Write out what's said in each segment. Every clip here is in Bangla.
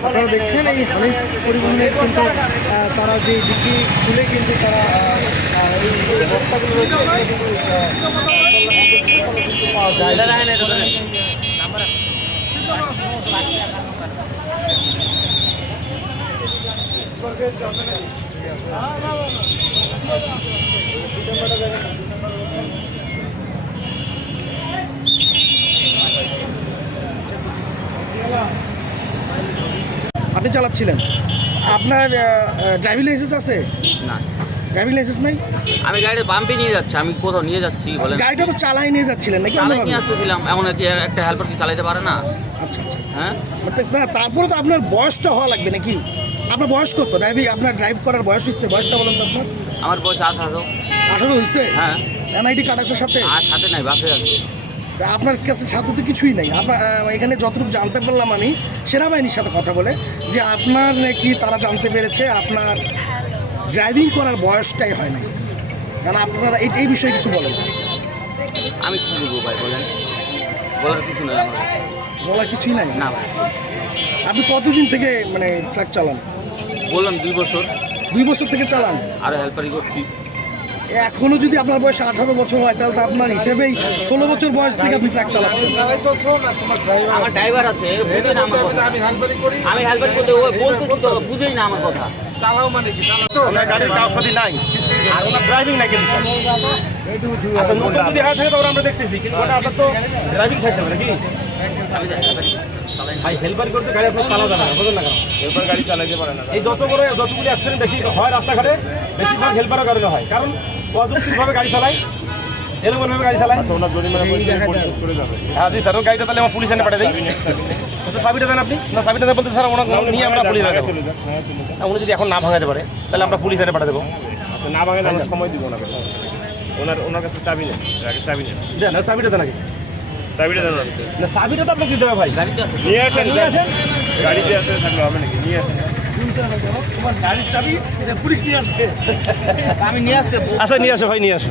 আপনারা দেখছেন এই হানিফ পরিবহনের কিন্তু তারা যে ডিগ্রি খুলে কিন্তু তারা এই বস্তাগুলো রয়েছে পাওয়া যায় আপনি চালাচ্ছিলেন? আপনার ড্রাইভিং লাইসেন্স আছে? না। ড্রাইভিং লাইসেন্স নাই? আমি গাড়িটা বাম্পে নিয়ে যাচ্ছি আমি কোথাও নিয়ে যাচ্ছি বলেন। গাড়িটা তো চালাই নিয়ে যাচ্ছিলেন নাকি চালাই নিয়ে আসতেছিলাম এমন কি একটা হেল্পার কি চালাতে পারে না? আচ্ছা আচ্ছা। হ্যাঁ? না তারপরে তো আপনার বয়সটা হওয়া লাগবে নাকি? আপনার বয়স কত? ড্রাইভিং আপনার ড্রাইভ করার বয়স হচ্ছে বয়সটা বলেন তো আপনার। আমার বয়স আঠারো। আঠারো হয়েছে হ্যাঁ। এনআইডি কার্ড আছে সাথে? আর সাথে নাই বাসে আছে। আপনার কাছে সাথে তো কিছুই নাই। আপনার এখানে যতটুকু জানতে পারলাম আমি সেনাবাহিনীর সাথে কথা বলে যে আপনার নাকি তারা জানতে পেরেছে আপনার ড্রাইভিং করার বয়সটাই হয় নাই। কারণ আপনারা এই এই বিষয়ে কিছু বলেন। আমি কি বলব ভাই বলেন। বলার কিছু কাছে। বলার কিছুই নাই? না ভাই। আপনি কতদিন থেকে মানে ট্রাক চালান? বললাম দুই বছর। দুই বছর থেকে চালান? আরও হেল্পারি করছি। এখনও যদি আপনার বয়স আঠারো বছর হয় তাহলে তো আপনার হিসেবেই ষোলো বছর বয়স থেকে আপনি ট্রাক চালাচ্ছেন। আমার ড্রাইভার আছে বুঝে না আমার কথা। আমি হেল্পারি করতে ও বলতেছি তো বুঝেই না আমার কথা। ওনার গাড়ির কাগজপাতি নাই। আর ওনার ড্রাইভিং নাই কিন্তু। আচ্ছা, নতুন যদি থাকে তখন আমরা দেখতেছি কিন্তু ওটা আপনার তো ড্রাইভিং থাকতে হবে নাকি আমি তো হেল্পারি চালাই না। ভাই হেল্পার করতে গাড়ি বুঝলেন না হেল্পার পারে না। এই যত বড় যতগুলি অ্যাক্সিডেন্ট বেশি হয় রাস্তাঘাটে বেশিরভাগ হেল্পারের কারণে হয়। কারণ অযৌক্তিকভাবে গাড়ি চালায় এরকমভাবে গাড়ি চালায় ওনার জরিমানা করে যাবে। হ্যাঁ জি স্যার ওর গাড়িটা তাহলে আমার পুলিশ এনে পাঠিয়ে দিই। চাবিটা দেন আপনি। না চাবিটা দেন বলতে স্যার ওনার নিয়ে আমরা পুলিশ এনে দেবো উনি যদি এখন না ভাঙাতে পারে তাহলে আমরা পুলিশ এনে পাঠিয়ে দেবো। আচ্ছা না ভাঙে আমরা সময় দিব ওনাকে। ওনার ওনার কাছে চাবি নেই আগে চাবি নেই দেন চাবিটা দেন আগে। চাবিটা দেন না চাবিটা তো আপনাকে দিতে হবে ভাই। আছে। নিয়ে আসেন নিয়ে আসেন। গাড়িতে আসে থাকলে হবে নাকি? নিয়ে আসেন। তোমার গাড়ির চাবি পুলিশ নিয়ে আসবে। আমি নিয়ে আসতে আচ্ছা নিয়ে আসো ভাই নিয়ে আসো।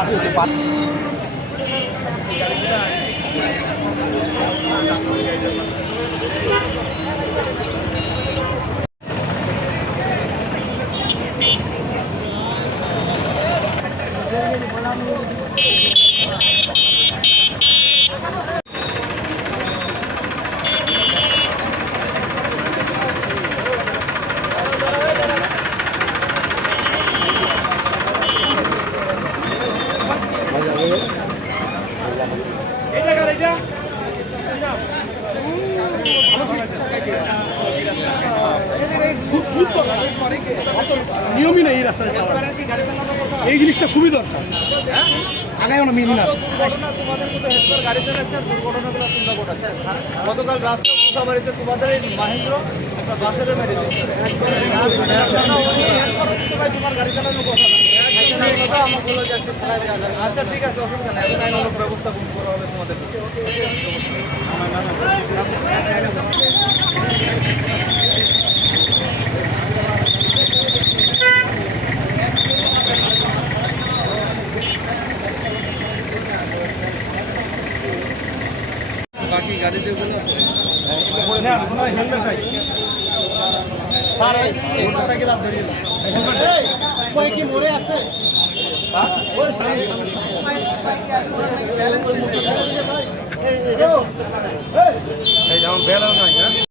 আছে যে পাঁচ Thank you. খুব দরকার অত নিয়মই নেই এই রাস্তায় চালানো এই জিনিসটা খুবই দরকার। আগায় না মিনিমাস গতকাল এই মাহেন্দ্র বাসের। আচ্ছা ঠিক আছে, অসুবিধা নেই। এখন আইনগত ব্যবস্থা করা হবে তোমাদের গাড়ি যেগুলো আছে মোটরসাইকেল আর ধরিয়ে দাও। উপায় কি মরে আছে বেলা নাই